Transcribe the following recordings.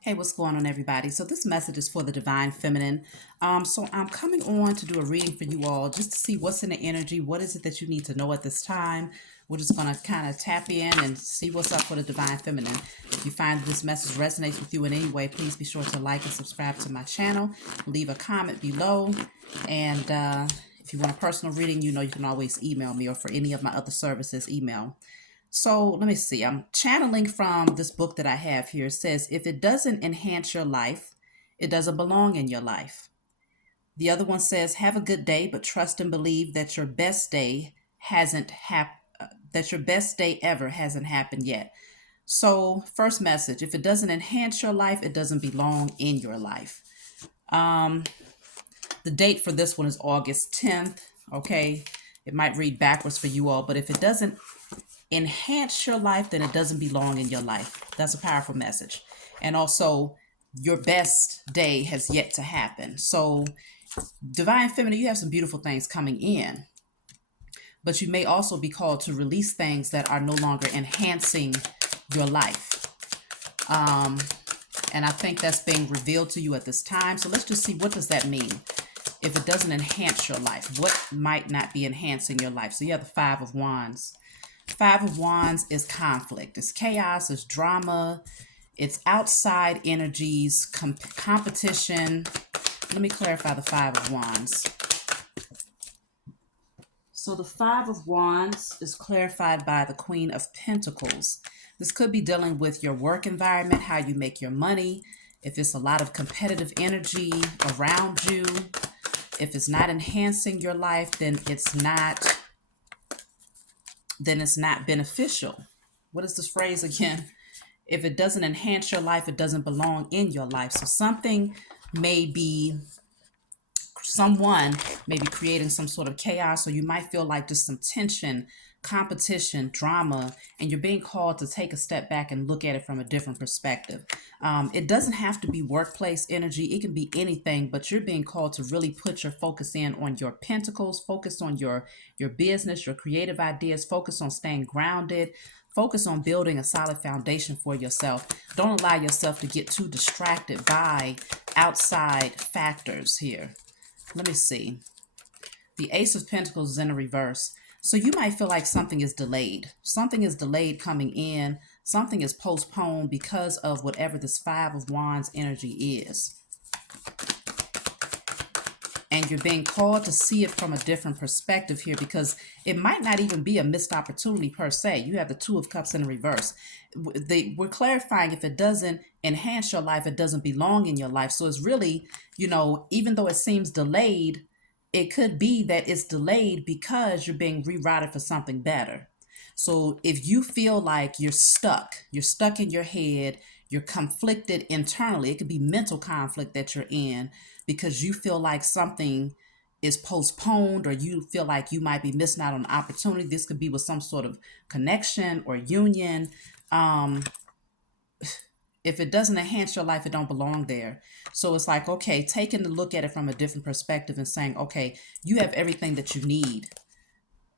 Hey, what's going on, everybody? So this message is for the divine feminine. So I'm coming on to do a reading for you all just to see what's in the energy. What is it that you need to know at this time? We're just going to kind of tap in and see what's up for the divine feminine. If you find this message resonates with you in any way, please be sure to like and subscribe to my channel. Leave a comment below. And if you want a personal reading, you know you can always email me, or for any of my other services, email. So let me see. I'm channeling from this book that I have here. It says, if it doesn't enhance your life, it doesn't belong in your life. The other one says, have a good day, but trust and believe that your best day hasn't happened. That your best day ever hasn't happened yet. So, first message: if it doesn't enhance your life, it doesn't belong in your life. Um, the date for this one is August 10th. Okay, it might read backwards for you all, but if it doesn't enhance your life, then it doesn't belong in your life. That's a powerful message. And also, your best day has yet to happen. So, divine feminine, you have some beautiful things coming in, but you may also be called to release things that are no longer enhancing your life. And I think that's being revealed to you at this time. So let's just see, what does that mean? If it doesn't enhance your life, what might not be enhancing your life? So you have the Five of Wands. Five of Wands is conflict, it's chaos, it's drama, it's outside energies, competition. Let me clarify the Five of Wands. So the Five of Wands is clarified by the Queen of Pentacles. This could be dealing with your work environment, how you make your money, if it's a lot of competitive energy around you. If it's not enhancing your life, then it's not beneficial. What is this phrase again? If it doesn't enhance your life, it doesn't belong in your life. So someone may be creating some sort of chaos, or you might feel like just some tension, competition, drama, and you're being called to take a step back and look at it from a different perspective. It doesn't have to be workplace energy. It can be anything, but you're being called to really put your focus in on your pentacles, focus on your business, your creative ideas, focus on staying grounded, focus on building a solid foundation for yourself. Don't allow yourself to get too distracted by outside factors here. Let me see. The Ace of Pentacles is in a reverse. So you might feel like something is delayed. Something is delayed coming in. Something is postponed because of whatever this Five of Wands energy is. And you're being called to see it from a different perspective here, because it might not even be a missed opportunity per se. You have the Two of Cups in reverse. We're clarifying, if it doesn't enhance your life, it doesn't belong in your life. So it's really, even though it seems delayed, it could be that it's delayed because you're being rerouted for something better. So if you feel like you're stuck in your head, you're conflicted internally, it could be mental conflict that you're in because you feel like something is postponed, or you feel like you might be missing out on an opportunity. This could be with some sort of connection or union. If it doesn't enhance your life, it don't belong there. So it's like, okay, taking a look at it from a different perspective and saying, okay, you have everything that you need.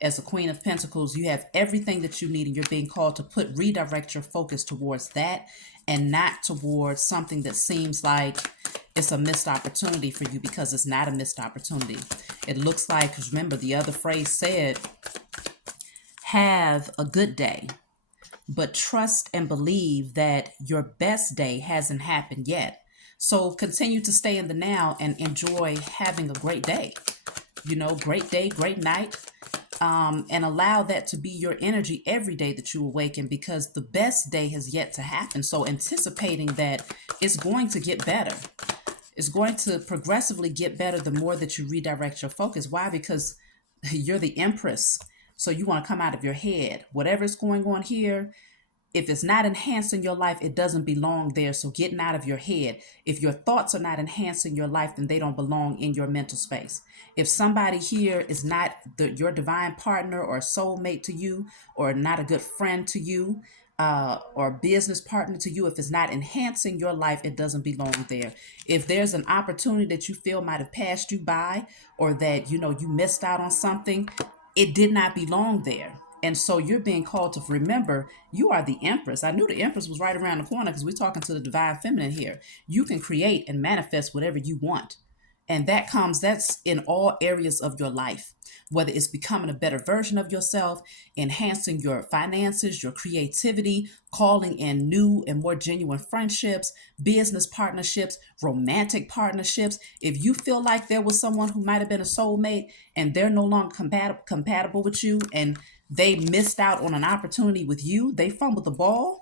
As a Queen of Pentacles, you have everything that you need, and you're being called to redirect your focus towards that and not towards something that seems like it's a missed opportunity for you, because it's not a missed opportunity. It looks like, because remember, the other phrase said, have a good day, but trust and believe that your best day hasn't happened yet. So continue to stay in the now and enjoy having a great day. Great day, great night. And allow that to be your energy every day that you awaken, because the best day has yet to happen. So anticipating that it's going to get better. It's going to progressively get better the more that you redirect your focus. Why? Because you're the empress. So you want to come out of your head. Whatever's going on here, if it's not enhancing your life, it doesn't belong there. So getting out of your head. If your thoughts are not enhancing your life, then they don't belong in your mental space. If somebody here is not your divine partner or soulmate to you, or not a good friend to you, or business partner to you, if it's not enhancing your life, it doesn't belong there. If there's an opportunity that you feel might have passed you by, or that you missed out on something, it did not belong there. And so you're being called to remember you are the empress. I knew the empress was right around the corner because we're talking to the divine feminine here. You can create and manifest whatever you want. And that's in all areas of your life, whether it's becoming a better version of yourself, enhancing your finances, your creativity, calling in new and more genuine friendships, business partnerships, romantic partnerships. If you feel like there was someone who might have been a soulmate and they're no longer compatible with you, and they missed out on an opportunity with you, they fumbled the ball.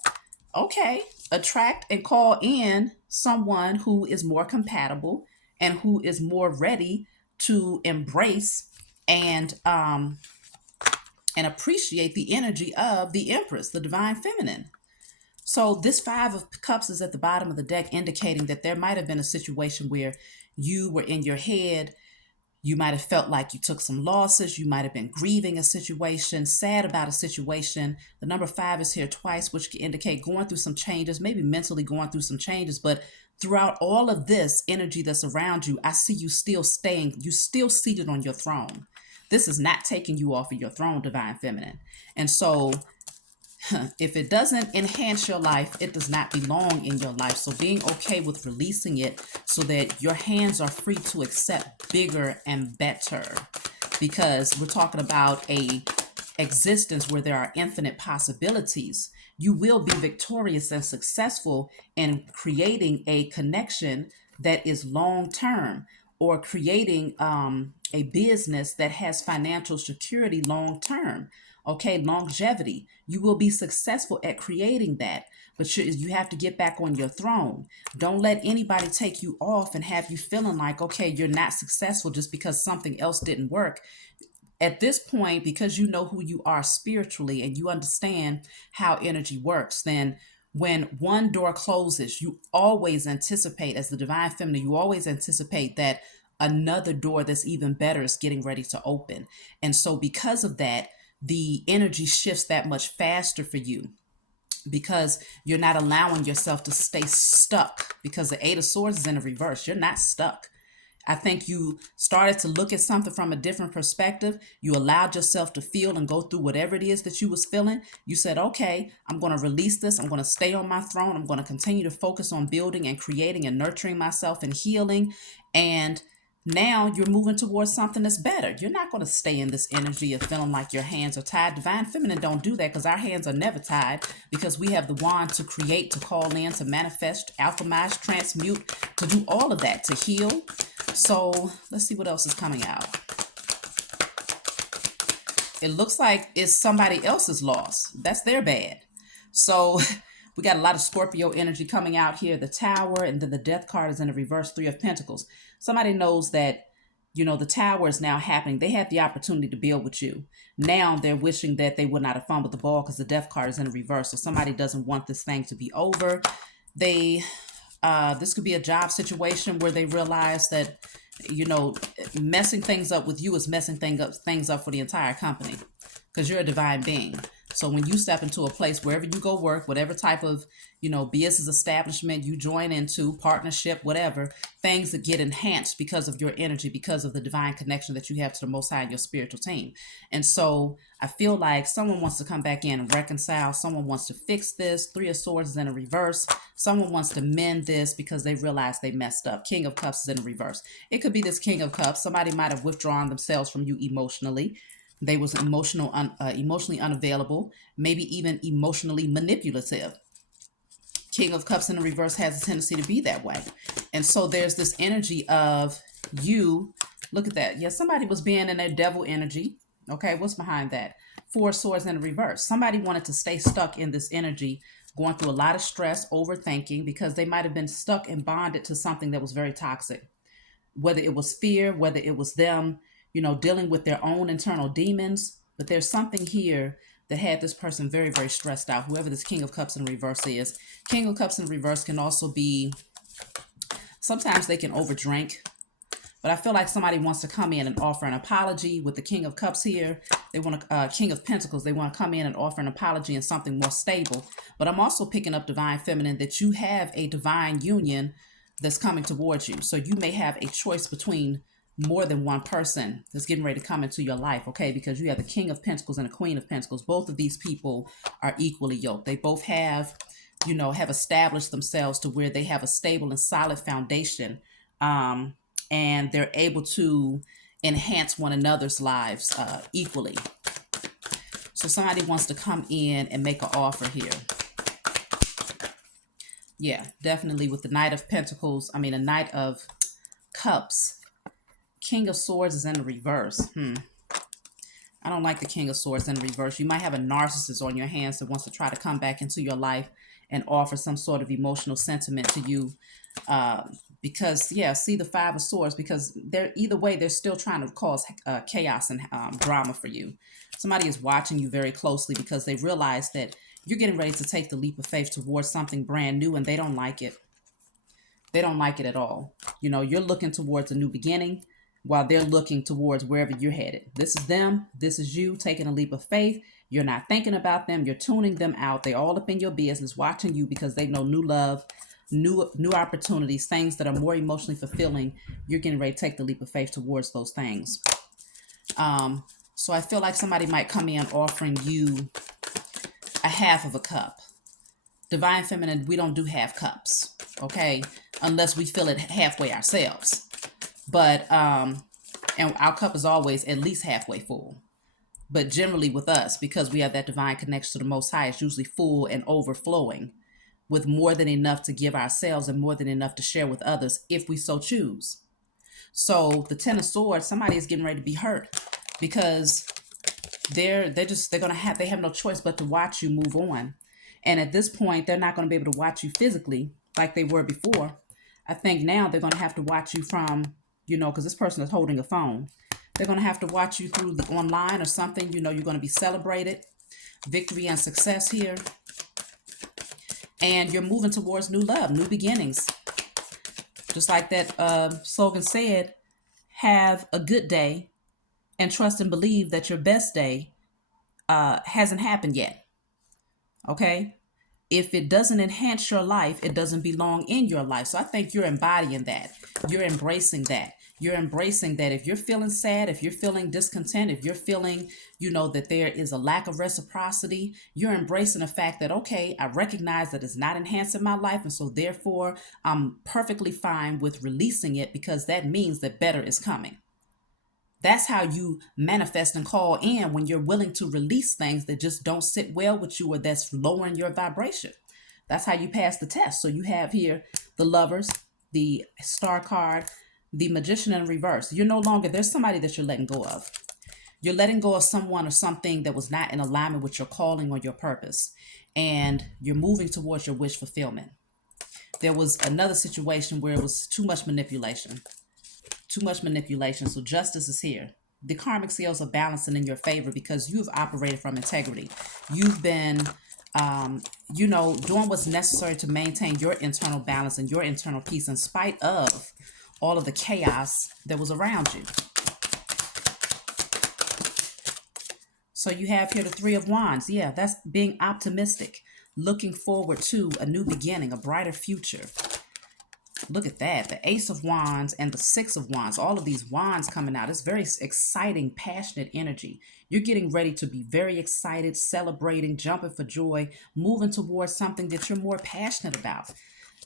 Okay, attract and call in someone who is more compatible and who is more ready to embrace and appreciate the energy of the empress, the divine feminine. So this five of cups is at the bottom of the deck, indicating that there might have been a situation where you were in your head. You might have felt like you took some losses. You might have been grieving a situation, sad about a situation. The number five is here twice, which can indicate going through some changes, maybe mentally going through some changes. But throughout all of this energy that's around you, I see you still seated on your throne. This is not taking you off of your throne, divine feminine. And so if it doesn't enhance your life, it does not belong in your life. So being okay with releasing it so that your hands are free to accept bigger and better, because we're talking about a existence where there are infinite possibilities. You will be victorious and successful in creating a connection that is long term, or creating a business that has financial security long term. Okay, longevity. You will be successful at creating that, but you have to get back on your throne. Don't let anybody take you off and have you feeling like, okay, you're not successful just because something else didn't work. At this point, because you know who you are spiritually and you understand how energy works, then when one door closes, you always anticipate, as the divine feminine, you always anticipate that another door that's even better is getting ready to open. And so because of that, the energy shifts that much faster for you, because you're not allowing yourself to stay stuck, because the Eight of Swords is in the reverse. You're not stuck. I think you started to look at something from a different perspective. You allowed yourself to feel and go through whatever it is that you was feeling. You said, okay, I'm going to release this. I'm going to stay on my throne. I'm going to continue to focus on building and creating and nurturing myself and healing. And now you're moving towards something that's better. You're not going to stay in this energy of feeling like your hands are tied. Divine feminine don't do that, because our hands are never tied, because we have the wand to create, to call in, to manifest, alchemize, transmute, to do all of that, to heal. So let's see what else is coming out. It looks like it's somebody else's loss. That's their bad. So we got a lot of Scorpio energy coming out here. The Tower, and then the Death card is in the reverse, Three of Pentacles. Somebody knows that, the Tower is now happening. They had the opportunity to build with you. Now they're wishing that they would not have fumbled the ball, because the Death card is in the reverse. So somebody doesn't want this thing to be over. This could be a job situation where they realize that, messing things up with you is messing things up for the entire company, because you're a divine being. So when you step into a place, wherever you go work, whatever type of, business establishment you join into, partnership, whatever, things that get enhanced because of your energy, because of the divine connection that you have to the Most High and your spiritual team. And so I feel like someone wants to come back in and reconcile. Someone wants to fix this. Three of Swords is in a reverse. Someone wants to mend this because they realize they messed up. King of Cups is in reverse. It could be this King of Cups. Somebody might have withdrawn themselves from you emotionally. They was emotionally unavailable, maybe even emotionally manipulative. King of Cups in the reverse has a tendency to be that way. And so there's this energy of you. Look at that. Yeah, somebody was being in their devil energy. Okay, what's behind that? Four of Swords in the reverse. Somebody wanted to stay stuck in this energy, going through a lot of stress, overthinking, because they might have been stuck and bonded to something that was very toxic. Whether it was fear, whether it was them, dealing with their own internal demons. But there's something here that had this person very, very stressed out, whoever this King of Cups in reverse is. King of Cups in reverse can also be, sometimes they can overdrink. But I feel like somebody wants to come in and offer an apology. With the King of Cups here, they want to, King of Pentacles, they want to come in and offer an apology and something more stable. But I'm also picking up divine feminine, that you have a divine union that's coming towards you. So you may have a choice between more than one person that's getting ready to come into your life, okay? Because you have the King of Pentacles and the Queen of Pentacles. Both of these people are equally yoked. They both have, have established themselves to where they have a stable and solid foundation, and they're able to enhance one another's lives equally. So somebody wants to come in and make an offer here. Yeah, definitely with the Knight of Pentacles, the Knight of Cups. King of Swords is in the reverse. I don't like the King of Swords in the reverse. You might have a narcissist on your hands that wants to try to come back into your life and offer some sort of emotional sentiment to you. Because, yeah, see the Five of Swords, because they're either way, they're still trying to cause chaos and drama for you. Somebody is watching you very closely because they realize that you're getting ready to take the leap of faith towards something brand new, and they don't like it. They don't like it at all. You're looking towards a new beginning while they're looking towards wherever you're headed. This is them. This is you taking a leap of faith. You're not thinking about them. You're tuning them out. They're all up in your business, watching you because they know new love, new opportunities, things that are more emotionally fulfilling. You're getting ready to take the leap of faith towards those things. So I feel like somebody might come in offering you a half of a cup. Divine Feminine, we don't do half cups, okay? Unless we fill it halfway ourselves. But, and our cup is always at least halfway full. But generally with us, because we have that divine connection to the Most High, it's usually full and overflowing with more than enough to give ourselves and more than enough to share with others if we so choose. So the Ten of Swords, somebody is getting ready to be hurt because they have no choice but to watch you move on. And at this point, they're not going to be able to watch you physically like they were before. I think now they're going to have to watch you from, because this person is holding a phone. They're going to have to watch you through the online or something. You're going to be celebrated. Victory and success here. And you're moving towards new love, new beginnings. Just like that slogan said, have a good day and trust and believe that your best day hasn't happened yet. Okay? If it doesn't enhance your life, it doesn't belong in your life. So I think you're embodying that. You're embracing that. You're embracing that if you're feeling sad, if you're feeling discontent, if you're feeling, that there is a lack of reciprocity, you're embracing the fact that, okay, I recognize that it's not enhancing my life. And so therefore, I'm perfectly fine with releasing it because that means that better is coming. That's how you manifest and call in when you're willing to release things that just don't sit well with you or that's lowering your vibration. That's how you pass the test. So you have here the Lovers, the Star card, the Magician in reverse. There's somebody that you're letting go of. You're letting go of someone or something that was not in alignment with your calling or your purpose. And you're moving towards your wish fulfillment. There was another situation where it was too much manipulation. So justice is here. The karmic scales are balancing in your favor because you've operated from integrity. You've been, doing what's necessary to maintain your internal balance and your internal peace in spite of all of the chaos that was around you. So you have here the Three of Wands. Yeah, that's being optimistic, looking forward to a new beginning, a brighter future. Look at that. The Ace of Wands and the Six of Wands. All of these wands coming out. It's very exciting, passionate energy. You're getting ready to be very excited, celebrating, jumping for joy, moving towards something that you're more passionate about.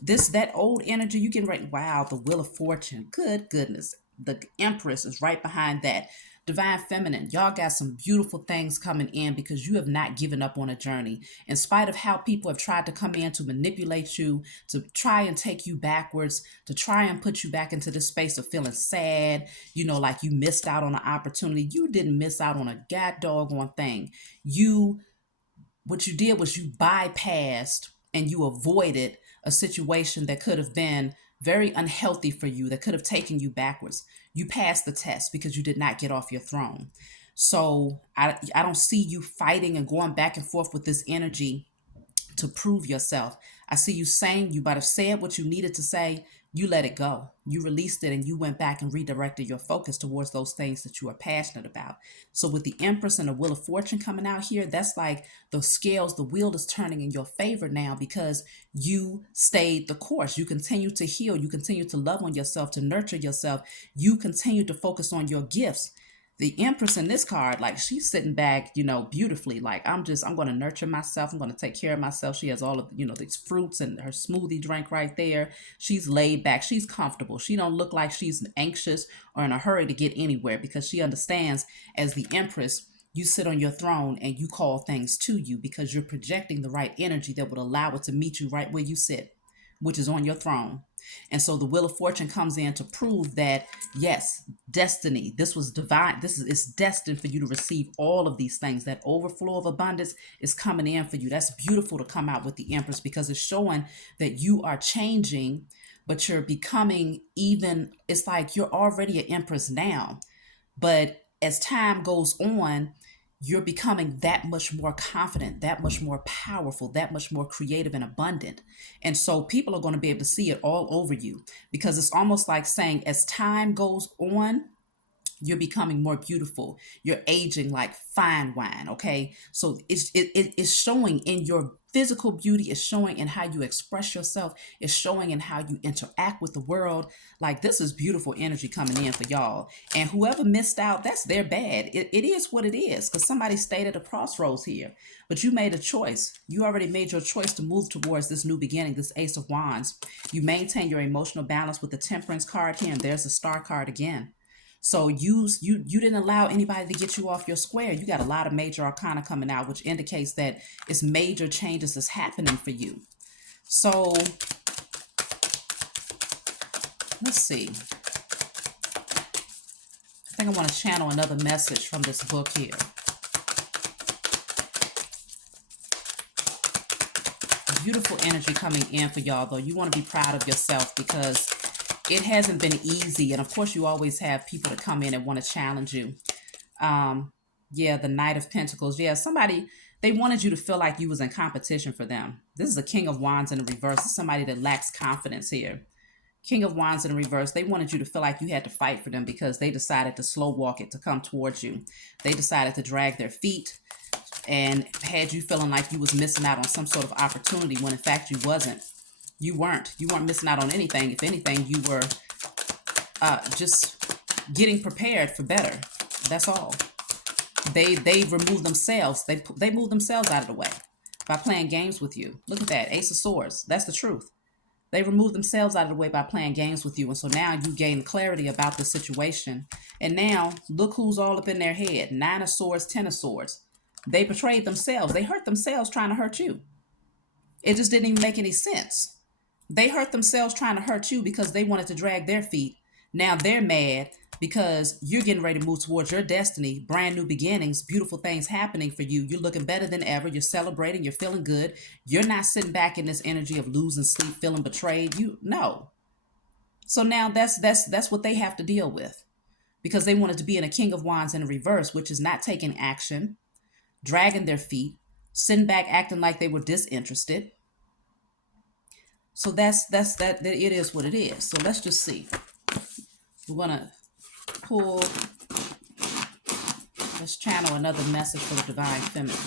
That old energy, you getting ready. Wow, the Wheel of Fortune. Good goodness. The Empress is right behind that. Divine Feminine, y'all got some beautiful things coming in because you have not given up on a journey. In spite of how people have tried to come in to manipulate you, to try and take you backwards, to try and put you back into this space of feeling sad, like you missed out on an opportunity. You didn't miss out on a god doggone thing. What you did was you bypassed and you avoided a situation that could have been very unhealthy for you, that could have taken you backwards. You passed the test because you did not get off your throne. So I don't see you fighting and going back and forth with this energy to prove yourself. I see you saying, you might have said what you needed to say. You let it go. You released it and you went back and redirected your focus towards those things that you are passionate about. So with the Empress and the Wheel of Fortune coming out here, that's like the scales, the wheel is turning in your favor now because you stayed the course. You continue to heal. You continue to love on yourself, to nurture yourself. You continue to focus on your gifts. The Empress in this card, like she's sitting back, beautifully. Like I'm going to nurture myself. I'm going to take care of myself. She has all of, these fruits and her smoothie drink right there. She's laid back. She's comfortable. She don't look like she's anxious or in a hurry to get anywhere because she understands as the Empress, you sit on your throne and you call things to you because you're projecting the right energy that would allow it to meet you right where you sit, which is on your throne. And so the Wheel of Fortune comes in to prove that, yes, destiny, this was divine. It's destined for you to receive all of these things. That overflow of abundance is coming in for you. That's beautiful to come out with the Empress because it's showing that you are changing, but you're becoming it's like you're already an Empress now. But as time goes on, you're becoming that much more confident, that much more powerful, that much more creative and abundant. And so people are going to be able to see it all over you because it's almost like saying as time goes on, you're becoming more beautiful. You're aging like fine wine. Okay. So it's showing in your physical beauty. It's showing in how you express yourself. It's showing in how you interact with the world. Like this is beautiful energy coming in for y'all. And whoever missed out, that's their bad. It is what it is because somebody stayed at a crossroads here, but you made a choice. You already made your choice to move towards this new beginning, this Ace of Wands. You maintain your emotional balance with the Temperance card here. And there's the Star card again. So you didn't allow anybody to get you off your square. You got a lot of major arcana coming out, which indicates that it's major changes that's happening for you. So let's see. I think I want to channel another message from this book here. Beautiful energy coming in for y'all, though. You want to be proud of yourself because it hasn't been easy. And of course, you always have people that come in and want to challenge you. Yeah, the Knight of Pentacles. Yeah, they wanted you to feel like you was in competition for them. This is a King of Wands in the reverse. This is somebody that lacks confidence here. King of Wands in the reverse. They wanted you to feel like you had to fight for them because they decided to slow walk it to come towards you. They decided to drag their feet and had you feeling like you was missing out on some sort of opportunity when in fact you wasn't. You weren't missing out on anything. If anything, you were just getting prepared for better. That's all. They removed themselves. They moved themselves out of the way by playing games with you. Look at that. Ace of Swords. That's the truth. They removed themselves out of the way by playing games with you. And so now you gain clarity about the situation. And now look who's all up in their head. 9 of Swords, 10 of Swords. They betrayed themselves. They hurt themselves trying to hurt you. It just didn't even make any sense. They hurt themselves trying to hurt you because they wanted to drag their feet. Now they're mad because you're getting ready to move towards your destiny, brand new beginnings, beautiful things happening for you. You're looking better than ever. You're celebrating. You're feeling good. You're not sitting back in this energy of losing sleep, feeling betrayed. No. So now that's what they have to deal with because they wanted to be in a King of Wands in reverse, which is not taking action, dragging their feet, sitting back, acting like they were disinterested. So that's that it is what it is. So let's just see. We're gonna pull. Let's channel another message for the Divine Feminine.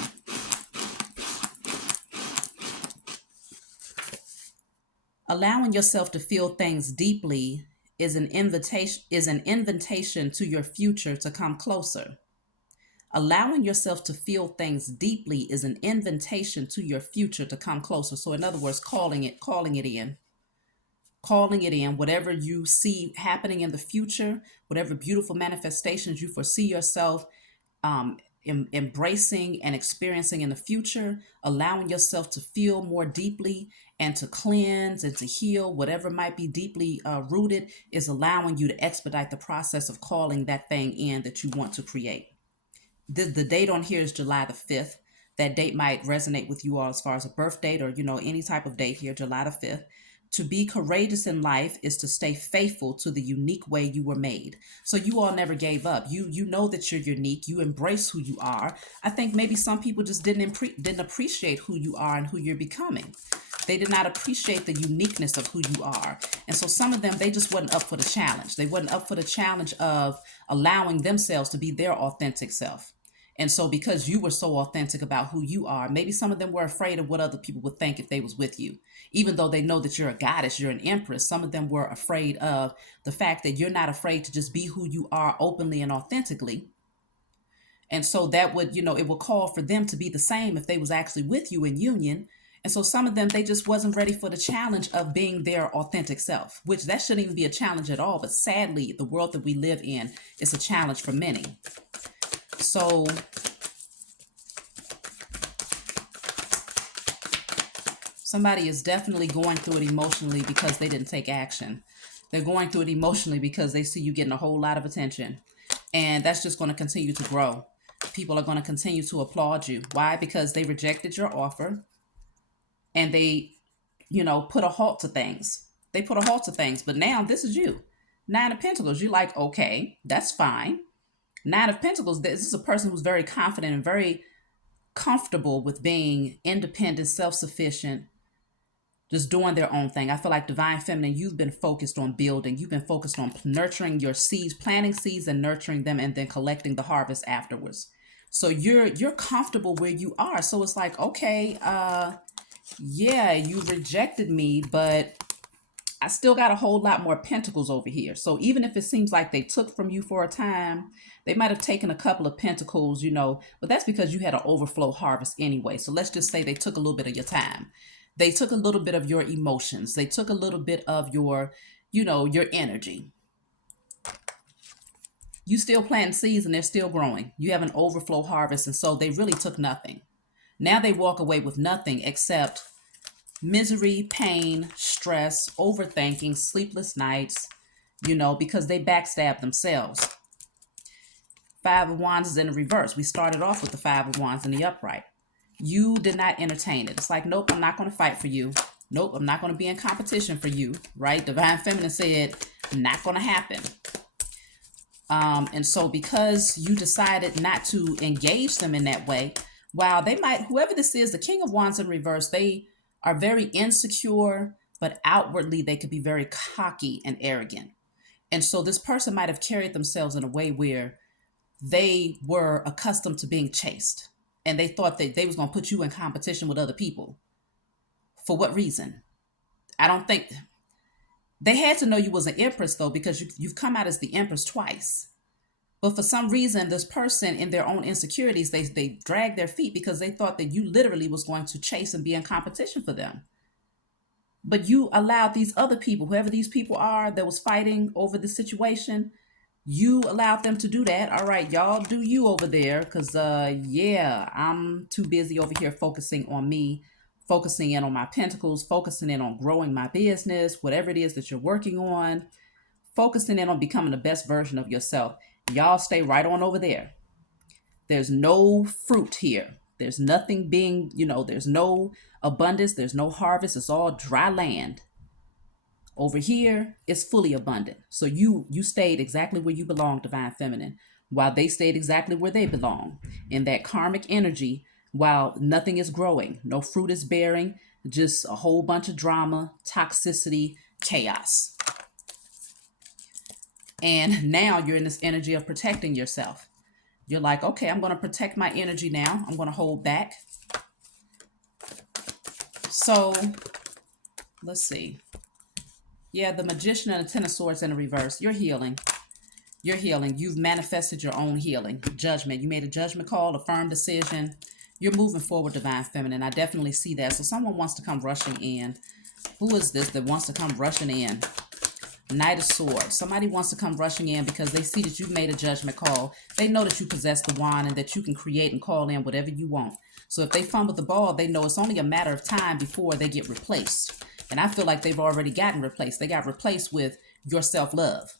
Allowing yourself to feel things deeply is an invitation to your future to come closer. Allowing yourself to feel things deeply is an invitation to your future to come closer. So in other words, calling it in, whatever you see happening in the future, whatever beautiful manifestations you foresee yourself embracing and experiencing in the future, allowing yourself to feel more deeply and to cleanse and to heal, whatever might be deeply rooted, is allowing you to expedite the process of calling that thing in that you want to create. The date on here is July the 5th. That date might resonate with you all as far as a birth date or, any type of date here, July the 5th. To be courageous in life is to stay faithful to the unique way you were made. So you all never gave up. You know that you're unique. You embrace who you are. I think maybe some people just didn't appreciate who you are and who you're becoming. They did not appreciate the uniqueness of who you are. And so some of them, they just wasn't up for the challenge. They wasn't up for the challenge of allowing themselves to be their authentic self. And so because you were so authentic about who you are, maybe some of them were afraid of what other people would think if they was with you. Even though they know that you're a goddess, you're an empress, some of them were afraid of the fact that you're not afraid to just be who you are openly and authentically. And so that would, it would call for them to be the same if they was actually with you in union. And so some of them, they just wasn't ready for the challenge of being their authentic self, which that shouldn't even be a challenge at all. But sadly, the world that we live in is a challenge for many. So somebody is definitely going through it emotionally because they didn't take action. They're going through it emotionally because they see you getting a whole lot of attention. And that's just going to continue to grow. People are going to continue to applaud you. Why? Because they rejected your offer and they, put a halt to things. They put a halt to things. But now this is you. 9 of Pentacles. You're like, okay, that's fine. 9 of Pentacles, this is a person who's very confident and very comfortable with being independent, self-sufficient, just doing their own thing. I feel like Divine Feminine, you've been focused on building. You've been focused on nurturing your seeds, planting seeds and nurturing them, and then collecting the harvest afterwards. So you're comfortable where you are. So it's like, okay, yeah, you rejected me, but I still got a whole lot more pentacles over here. So even if it seems like they took from you for a time, they might have taken a couple of pentacles, but that's because you had an overflow harvest anyway. So let's just say they took a little bit of your time. They took a little bit of your emotions. They took a little bit of your, your energy. You still planting seeds and they're still growing. You have an overflow harvest. And so they really took nothing. Now they walk away with nothing except misery, pain, stress, overthinking, sleepless nights, because they backstabbed themselves. 5 of Wands is in the reverse. We started off with the 5 of Wands in the upright. You did not entertain it. It's like, nope, I'm not going to fight for you. Nope, I'm not going to be in competition for you, right? Divine Feminine said, not going to happen. And so because you decided not to engage them in that way, while they might, whoever this is, the King of Wands in reverse, they are very insecure, but outwardly they could be very cocky and arrogant. And so this person might have carried themselves in a way where they were accustomed to being chased. And they thought that they was going to put you in competition with other people. For what reason? I don't think they had to know you was an empress, though, because you've come out as the empress twice. But for some reason, this person, in their own insecurities, they dragged their feet because they thought that you literally was going to chase and be in competition for them. But you allowed these other people, whoever these people are that was fighting over the situation, you allowed them to do that. All right, y'all do you over there. Because, yeah, I'm too busy over here focusing on me, focusing in on my pentacles, focusing in on growing my business, whatever it is that you're working on, focusing in on becoming the best version of yourself. Y'all stay right on over there. There's no fruit here. There's nothing being, there's no abundance. There's no harvest. It's all dry land. Over here, it's fully abundant. So you stayed exactly where you belong, Divine Feminine, while they stayed exactly where they belong. In that karmic energy, while nothing is growing, no fruit is bearing, just a whole bunch of drama, toxicity, chaos. And now you're in this energy of protecting yourself. You're like, okay, I'm going to protect my energy now. I'm going to hold back. So let's see. Yeah, the Magician and the Ten of Swords in the reverse. You're healing. You're healing. You've manifested your own healing. Judgment. You made a judgment call, a firm decision. You're moving forward, Divine Feminine. I definitely see that. So someone wants to come rushing in. Who is this that wants to come rushing in? Knight of Swords. Somebody wants to come rushing in because they see that you've made a judgment call. They know that you possess the wand and that you can create and call in whatever you want. So if they fumble the ball, they know it's only a matter of time before they get replaced. And I feel like they've already gotten replaced. They got replaced with your self-love.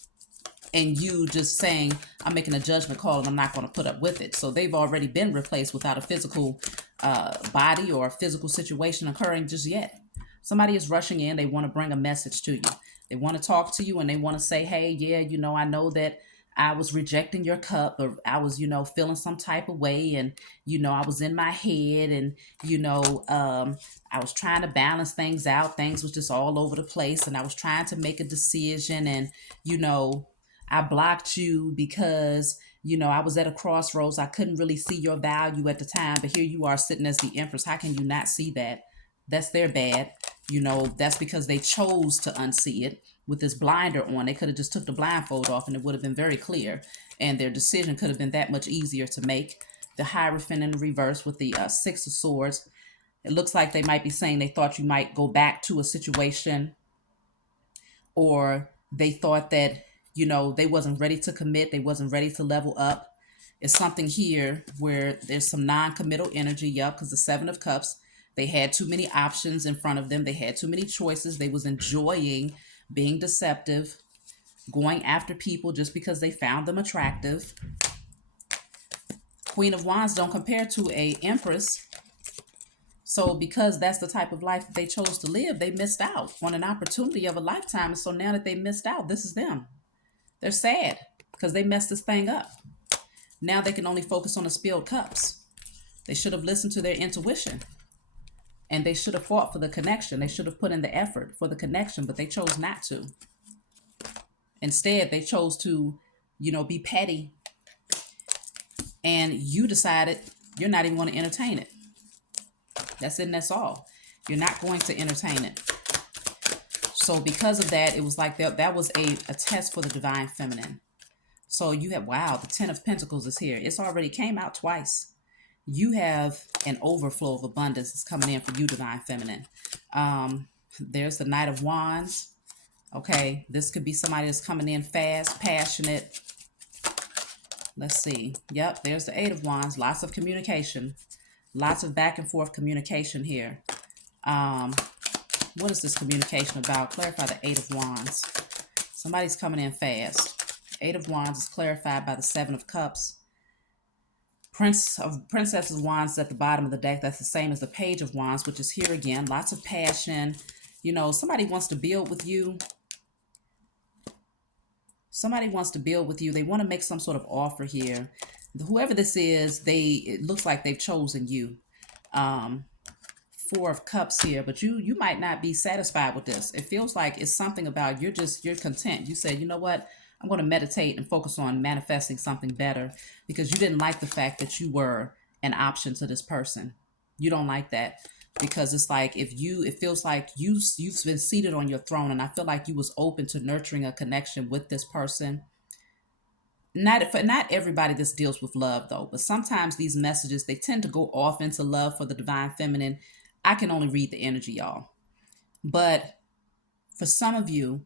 And you just saying, I'm making a judgment call and I'm not going to put up with it. So they've already been replaced without a physical body or a physical situation occurring just yet. Somebody is rushing in. They want to bring a message to you. They want to talk to you and they want to say, hey, yeah, I know that I was rejecting your cup, or I was, feeling some type of way, and I was in my head, and I was trying to balance things out. Things was just all over the place, and I was trying to make a decision, and you know, I blocked you because I was at a crossroads. I couldn't really see your value at the time, but here you are sitting as the empress. How can you not see that? That's their bad. That's because they chose to unsee it with this blinder on. They could have just took the blindfold off and it would have been very clear. And their decision could have been that much easier to make. The Hierophant in the reverse with the Six of Swords. It looks like they might be saying they thought you might go back to a situation, or they thought that, they wasn't ready to commit. They wasn't ready to level up. It's something here where there's some non-committal energy. Yup, because the Seven of Cups, they had too many options in front of them. They had too many choices. They was enjoying being deceptive, going after people just because they found them attractive. Queen of Wands don't compare to a Empress. So because that's the type of life that they chose to live, they missed out on an opportunity of a lifetime. And so now that they missed out, this is them. They're sad because they messed this thing up. Now they can only focus on the spilled cups. They should have listened to their intuition. And they should have fought for the connection. They should have put in the effort for the connection, but they chose not to. Instead, they chose to, be petty. And you decided you're not even going to entertain it. That's it, and that's all. You're not going to entertain it. So because of that, it was like that was a test for the Divine Feminine. So you have, wow, the Ten of Pentacles is here. It's already came out twice. You have an overflow of abundance that's coming in for you, Divine Feminine. There's the Knight of Wands. Okay, this could be somebody that's coming in fast, passionate. Let's see. Yep, there's the Eight of Wands. Lots of communication. Lots of back and forth communication here. What is this communication about? Clarify the Eight of Wands. Somebody's coming in fast. Eight of Wands is clarified by the Seven of Cups. Princess of Wands at the bottom of the deck. That's the same as the Page of Wands, which is here again. Lots of passion. Somebody wants to build with you. Somebody wants to build with you. They want to make some sort of offer here. Whoever this is, it looks like they've chosen you. Four of Cups here, but you might not be satisfied with this. It feels like it's something about you're content. You say, you know what? I'm going to meditate and focus on manifesting something better, because you didn't like the fact that you were an option to this person. You don't like that, because it's like it feels like you've been seated on your throne, and I feel like you was open to nurturing a connection with this person. Not everybody this deals with love though, but sometimes these messages, they tend to go off into love for the Divine Feminine. I can only read the energy, y'all. But for some of you,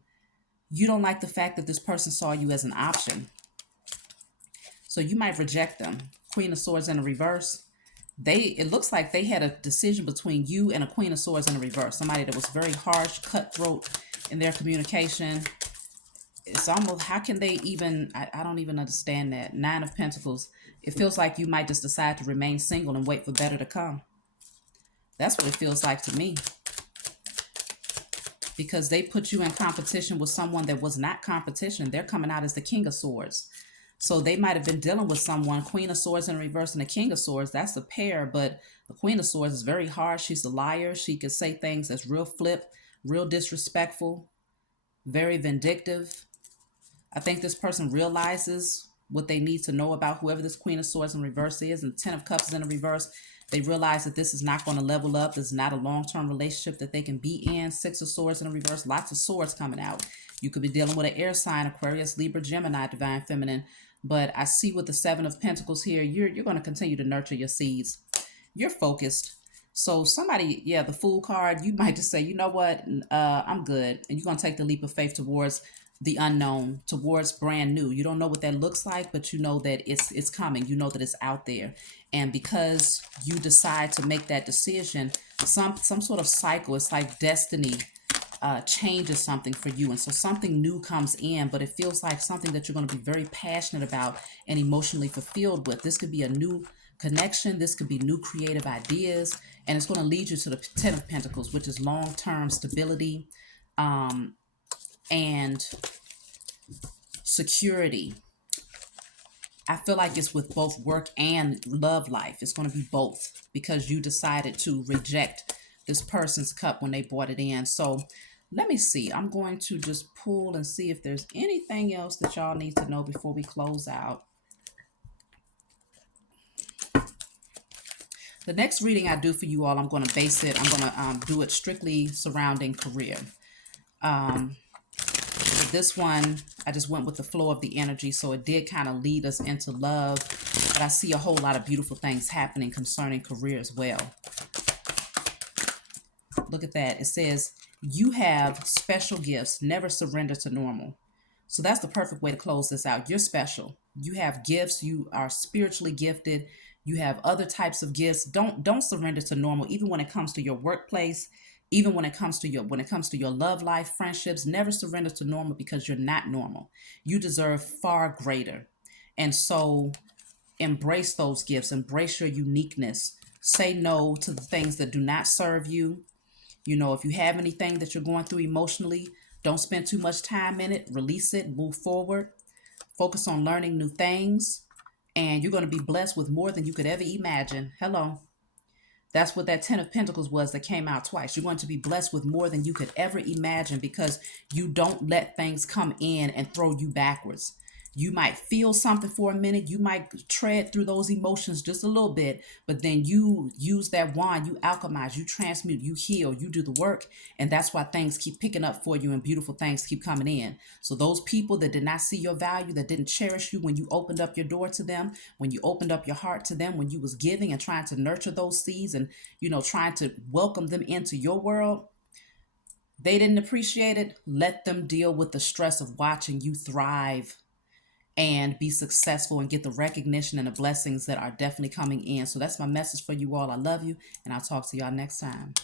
you don't like the fact that this person saw you as an option. So you might reject them. Queen of Swords in the reverse. It looks like they had a decision between you and a Queen of Swords in the reverse. Somebody that was very harsh, cutthroat in their communication. It's almost, how can they even, I don't even understand that. Nine of Pentacles. It feels like you might just decide to remain single and wait for better to come. That's what it feels like to me. Because they put you in competition with someone that was not competition. They're coming out as the King of Swords. So they might have been dealing with someone, Queen of Swords in reverse and the King of Swords. That's a pair, but the Queen of Swords is very harsh. She's a liar. She could say things that's real flip, real disrespectful, very vindictive. I think this person realizes what they need to know about whoever this Queen of Swords in reverse is, and Ten of Cups is in the reverse. They realize that this is not going to level up. This is not a long-term relationship that they can be in. Six of Swords in the reverse. Lots of swords coming out. You could be dealing with an air sign, Aquarius, Libra, Gemini, Divine Feminine. But I see with the Seven of Pentacles here, you're going to continue to nurture your seeds. You're focused. So somebody, the Fool card, you might just say, you know what, I'm good. And you're going to take the leap of faith towards the unknown, towards brand new. You don't know what that looks like, but you know that it's coming. You know that it's out there. And because you decide to make that decision, some sort of cycle, it's like destiny changes something for you. And so something new comes in, but it feels like something that you're going to be very passionate about and emotionally fulfilled with. This could be a new connection. This could be new creative ideas. And it's going to lead you to the Ten of Pentacles, which is long-term stability and security. I feel like it's with both work and love life. It's going to be both because you decided to reject this person's cup when they brought it in. So let me see. I'm going to just pull and see if there's anything else that y'all need to know before we close out. The next reading I do for you all, I'm going to base it, I'm going to do it strictly surrounding career. But this one, I just went with the flow of the energy, so it did kind of lead us into love. But I see a whole lot of beautiful things happening concerning career as well. Look at that. It says, you have special gifts. Never surrender to normal. So that's the perfect way to close this out. You're special. You have gifts. You are spiritually gifted. You have other types of gifts. Don't surrender to normal, even when it comes to your workplace, even when it comes to your love life, friendships. Never surrender to normal because you're not normal. You deserve far greater. And so embrace those gifts, embrace your uniqueness. Say no to the things that do not serve you. You know, if you have anything that you're going through emotionally, don't spend too much time in it. Release it, move forward, focus on learning new things, and you're going to be blessed with more than you could ever imagine. Hello. That's what that 10 of Pentacles was that came out twice. You're going to be blessed with more than you could ever imagine because you don't let things come in and throw you backwards. You might feel something for a minute. You might tread through those emotions just a little bit, but then you use that wand, you alchemize, you transmute, you heal, you do the work. And that's why things keep picking up for you and beautiful things keep coming in. So those people that did not see your value, that didn't cherish you when you opened up your door to them, when you opened up your heart to them, when you was giving and trying to nurture those seeds and, trying to welcome them into your world, they didn't appreciate it. Let them deal with the stress of watching you thrive and be successful and get the recognition and the blessings that are definitely coming in. So that's my message for you all. I love you, and I'll talk to y'all next time.